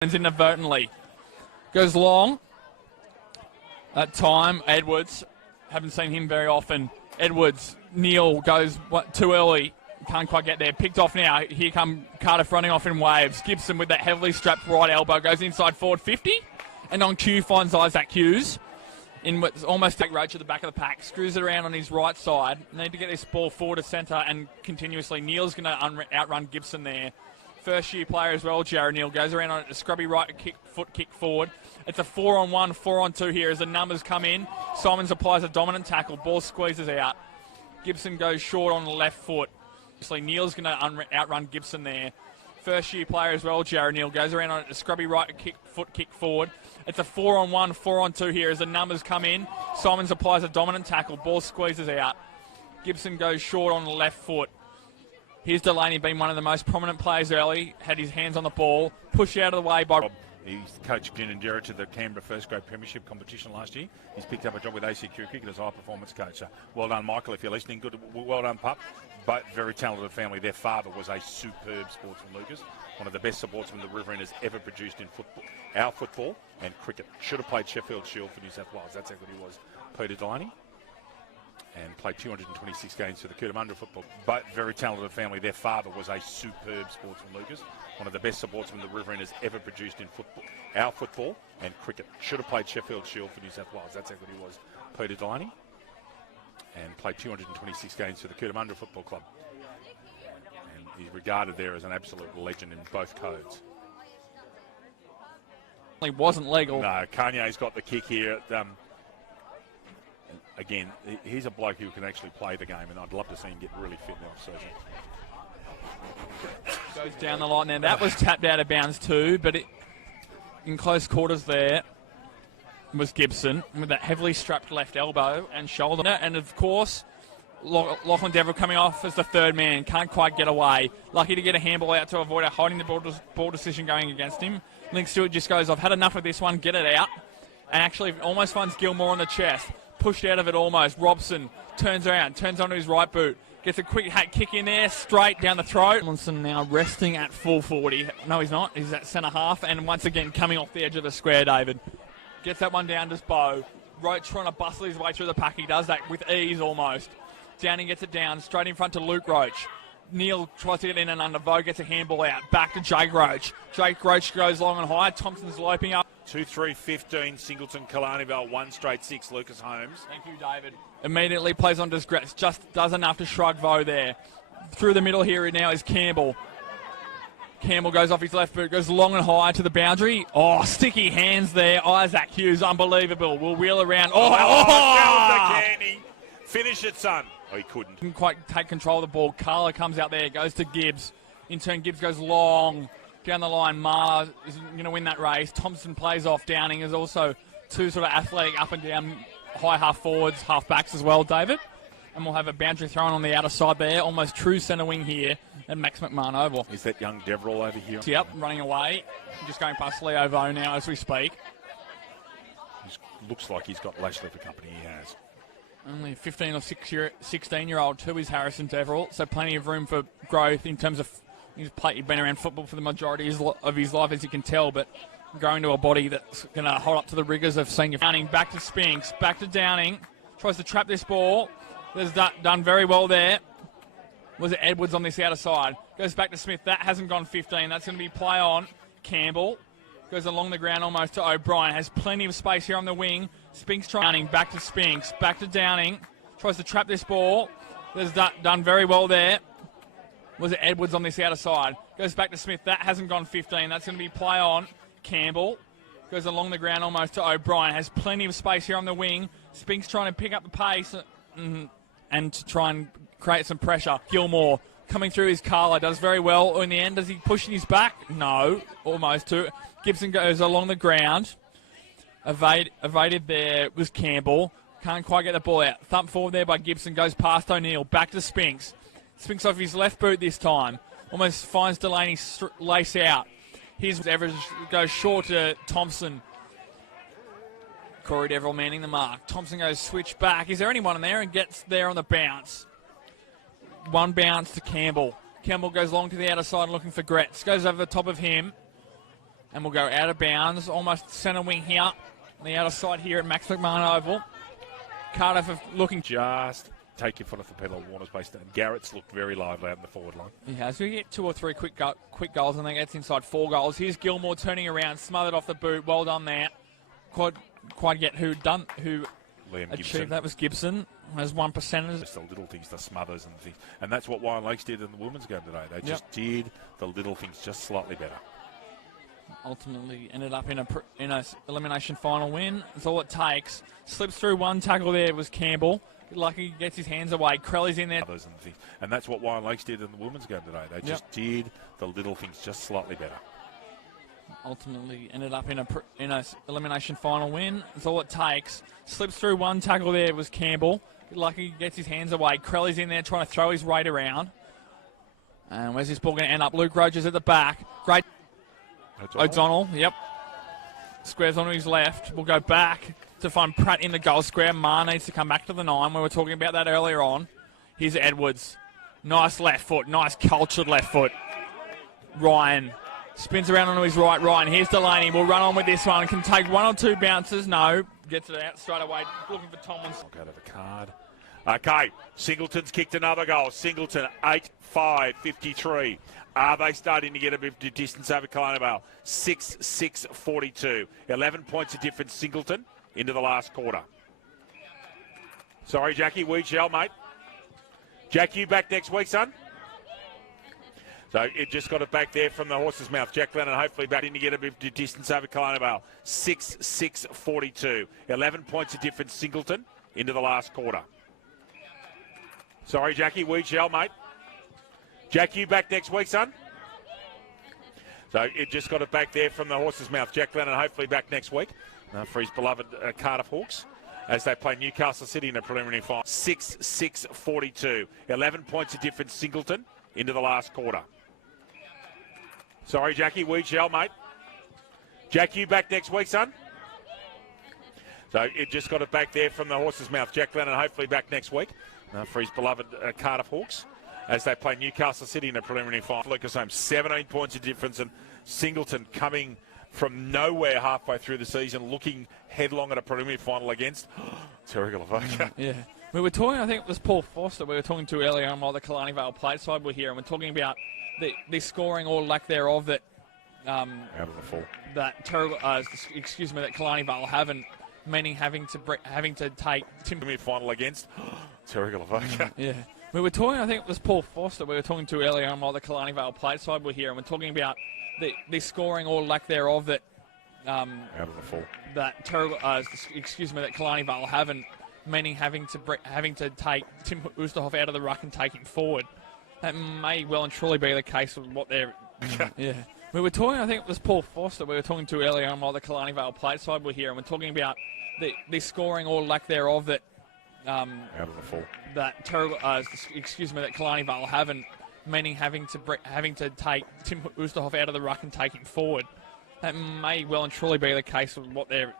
Inadvertently goes long. That time, Edwards, haven't seen him very often. Edwards, Neal goes too early, can't quite get there. Picked off now. Here come Cardiff running off in waves. Gibson with that heavily strapped right elbow goes inside forward 50, and on cue finds Isaac Hughes in what's almost take Roach at the back of the pack. Screws it around on his right side. Need to get this ball forward to centre and continuously. Neal's going to outrun Gibson there. First-year player as well, Jared Neal, goes around on a scrubby right foot kick forward. It's a 4-on-1, 4-on-2 here as the numbers come in. Simons applies a dominant tackle. Ball squeezes out. Gibson goes short on the left foot. Obviously, Neal's going to outrun Gibson there. First-year player as well, Jared Neal, goes around on a scrubby right foot kick forward. It's a 4-on-1, 4-on-2 here as the numbers come in. Simons applies a dominant tackle. Ball squeezes out. Gibson goes short on the left foot. Here's Delaney, been one of the most prominent players early, had his hands on the ball, pushed out of the way by... He's coached Ginninderra to the Canberra first grade premiership competition last year. He's picked up a job with ACQ Cricket as a high-performance coach. So well done, Michael, if you're listening. Good, well done, pup. But very talented family. Their father was a superb sportsman, Lucas. One of the best sportsmen the Riverine has ever produced in football, our football and cricket. Should have played Sheffield Shield for New South Wales. That's how good he was. Peter Delaney. And played 226 games for the Cootamundra football. But very talented family. Their father was a superb sportsman, Lucas. One of the best sportsmen the Riverine has ever produced in football, our football and cricket. Should have played Sheffield Shield for New South Wales. That's how good he was. Peter Delaney. And played 226 games for the Cootamundra football club. And he's regarded there as an absolute legend in both codes. It wasn't legal. No, Kanye's got the kick here. Again, he's a bloke who can actually play the game, and I'd love to see him get really fit in the off-season. Goes down the line there. That was tapped out of bounds too, but in close quarters there was Gibson with that heavily strapped left elbow and shoulder. And, of course, Lachlan Deverill coming off as the third man. Can't quite get away. Lucky to get a handball out to avoid a holding the ball decision going against him. Link Stewart just goes, I've had enough of this one, get it out. And actually almost finds Gilmore on the chest. Pushed out of it almost. Robson turns around, turns onto his right boot. Gets a quick hat kick in there, straight down the throat. Tomlinson now resting at full 40. No, he's not. He's at centre half. And once again, coming off the edge of the square, David. Gets that one down to Bow. Roach trying to bustle his way through the pack. He does that with ease almost. Downing gets it down, straight in front to Luke Roach. Neal tries to get in and under. Vo gets a handball out. Back to Jake Roach. Jake Roach goes long and high. Thompson's loping up. 2-3-15, Singleton, Killarneyville, 1 straight 6, Lucas Holmes. Thank you, David. Immediately plays on Disgrace, just does enough to shrug Vo there. Through the middle here now is Campbell. Campbell goes off his left boot, goes long and high to the boundary. Oh, sticky hands there. Isaac Hughes, unbelievable. Will wheel around. Candy. Finish it, son. Oh, he couldn't. Didn't quite take control of the ball. Carla comes out there, goes to Gibbs. In turn, Gibbs goes long. Down the line, Marr is going to win that race. Thompson plays off. Downing is also two sort of athletic up and down high half forwards, half backs as well, David. And we'll have a boundary thrown on the outer side there. Almost true centre wing here at Max McMahon Oval. Is that young Deverill over here? Yep, running away. Just going past Leo Vo now as we speak. Looks like he's got Lashley for company. He has. Only 15 or 16-year-old too is Harrison Deverill. So plenty of room for growth in terms of... He's been around football for the majority of his life, as you can tell, but growing to a body that's going to hold up to the rigours of senior. Downing back to Spinks, back to Downing. Tries to trap this ball. There's done very well there. Was it Edwards on this outer side? Goes back to Smith. That hasn't gone 15. That's going to be play on. Campbell goes along the ground almost to O'Brien. Has plenty of space here on the wing. Spinks trying. Back to Spinks, back to Downing. Tries to trap this ball. There's done very well there. Was it Edwards on this outer side? Goes back to Smith. That hasn't gone 15. That's going to be play on. Campbell goes along the ground almost to O'Brien. Has plenty of space here on the wing. Spinks trying to pick up the pace and to try and create some pressure. Gilmore coming through his Carla. Does very well. In the end, does he push his back? No. Almost to. Gibson goes along the ground. Evaded there was Campbell. Can't quite get the ball out. Thump forward there by Gibson. Goes past O'Neill. Back to Spinks. Spinks off his left boot this time. Almost finds Delaney lace out. His average goes short to Thompson. Corey Deverill manning the mark. Thompson goes switch back. Is there anyone in there? And gets there on the bounce. One bounce to Campbell. Campbell goes long to the outer side looking for Gretz. Goes over the top of him. and will go out of bounds, almost centre wing here, on the outer side here at Max McMahon Oval. Cardiff are looking. Just take your foot off the pedal of Warner's base. And Garrett's looked very lively out in the forward line. Yeah, as we get 2 or 3 quick goals, and then gets inside 4 goals. Here's Gilmore turning around, smothered off the boot. Well done there. Quite yet who Liam achieved Gibson. that was Gibson. Has 1%. Just the little things, the smothers and things. And that's what Wine Lakes did in the women's game today. They just did the little things just slightly better. Ultimately ended up in a elimination final win. That's all it takes. Slips through one tackle there was Campbell. Lucky gets his hands away. Crowley's in there. And that's what Wine Lakes did in the women's game today. They just did the little things just slightly better. Ultimately ended up in a elimination final win. That's all it takes. Slips through one tackle there was Campbell. Lucky gets his hands away. Crowley's in there trying to throw his weight around. And where's this ball going to end up? Luke Rogers at the back. Great. O'Donnell, yep. Squares onto his left. We'll go back to find Pratt in the goal square. Marr needs to come back to the 9. We were talking about that earlier on. Here's Edwards. Nice left foot. Nice cultured left foot. Ryan spins around onto his right. Ryan, here's Delaney. We'll run on with this one. Can take 1 or 2 bounces. No. Gets it out straight away. Looking for Tomlinson. I'll go to the card. Okay, Singleton's kicked another goal. Singleton, 8-5-53. Are they starting to get a bit of distance over Kalynavale? 6-6-42. 11 points of difference, Singleton, into the last quarter. Sorry, Jackie, we shall, mate. Jack, you back next week, son? So it just got it back there from the horse's mouth. Jack Lennon hopefully back in to get a bit of distance over Kalynavale. 6-6-42. 11 points of difference, Singleton, into the last quarter. Sorry, Jackie, we shall, mate. Jack, you back next week, son? So it just got it back there from the horse's mouth. Jack Lennon hopefully back next week for his beloved Cardiff Hawks as they play Newcastle City in a preliminary final. 6-6-42. 11 points of difference, Singleton, into the last quarter. Sorry, Jackie, we shall, mate. Jack, you back next week, son? So it just got it back there from the horse's mouth. Jack Lennon hopefully back next week for his beloved Cardiff Hawks as they play Newcastle City in a preliminary final. Lucas Holmes, 17 points of difference, and Singleton coming from nowhere halfway through the season, looking headlong at a preliminary final against Terry Lavoca. Yeah. We were talking, I think it was Paul Foster we were talking to earlier on while the Kalynavale plate side were here, and we're talking about the scoring or lack thereof that out of the four. That Kalynavale haven't, meaning having to take preliminary final against Terry Lavoca. Yeah. We were talking, I think it was Paul Foster we were talking to earlier on while the Kalynavale plate side were here, and we're talking about the scoring or lack thereof that out of the four. That Kalynavale haven't, meaning having to take Tim Oosterhoff out of the ruck and take him forward. That may well and truly be the case with what they're. Yeah. We were talking, I think it was Paul Foster we were talking to earlier on while the Kalynavale plate side were here, and we're talking about the scoring or lack thereof that out of the four. That Kalynavale haven't, meaning having to take Tim Oosterhoff out of the ruck and take him forward. That may well and truly be the case with what they're.